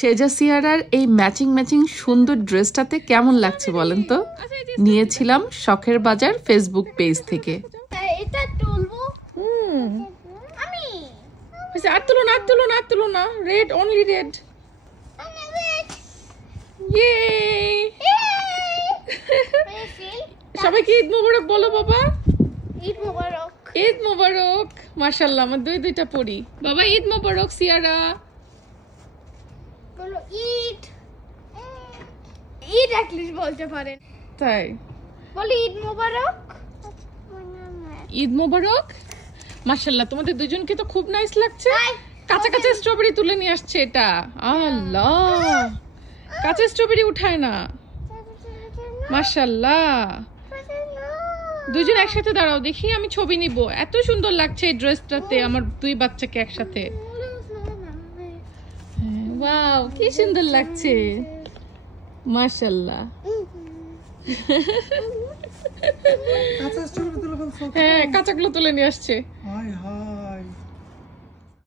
সেজা সিয়ারার এই matching matching সুন্দর ড্রেসটাতে কেমন লাগছে বলেন তো? নিয়েছিলাম শখের বাজার ফেসবুক পেজ থেকে। এটা তুলবো আমি। আর তুলো না, তুলো না, তুলো না, রেড, অনলি রেড। ইয়ে, সবাইকে ঈদ মোবারক বলো বাবা। ঈদ মোবারক। ঈদ মোবারক। মাশাআল্লাহ, আমার দুইটা পড়ি। বাবা ঈদ মোবারক সিয়ারা। বলো ঈদ। ঈদ অ্যাটলিস্ট বলতে পারেন। তাই বলি ঈদ মোবারক। ঈদ মোবারক। মাশাআল্লাহ, তোমাদের দুজনকে তো খুব নাইস লাগছে। কাঁচা কাঁচা স্ট্রবেরি তুলে নিয়ে আসছে এটা। আল্লাহ, কাঁচা স্ট্রবেরি উঠায় না। মাশাআল্লাহ, দুজন একসাথে দাঁড়াও দেখি, আমি ছবি নিব। এত সুন্দর লাগছে এই ড্রেসটাতে আমার দুই বাচ্চাকে একসাথে। ওয়াও, কি সুন্দর লাগছে। মাশাআল্লাহ। হ্যাঁ, কাঁচাগুলো তুলে নিয়ে আসছে।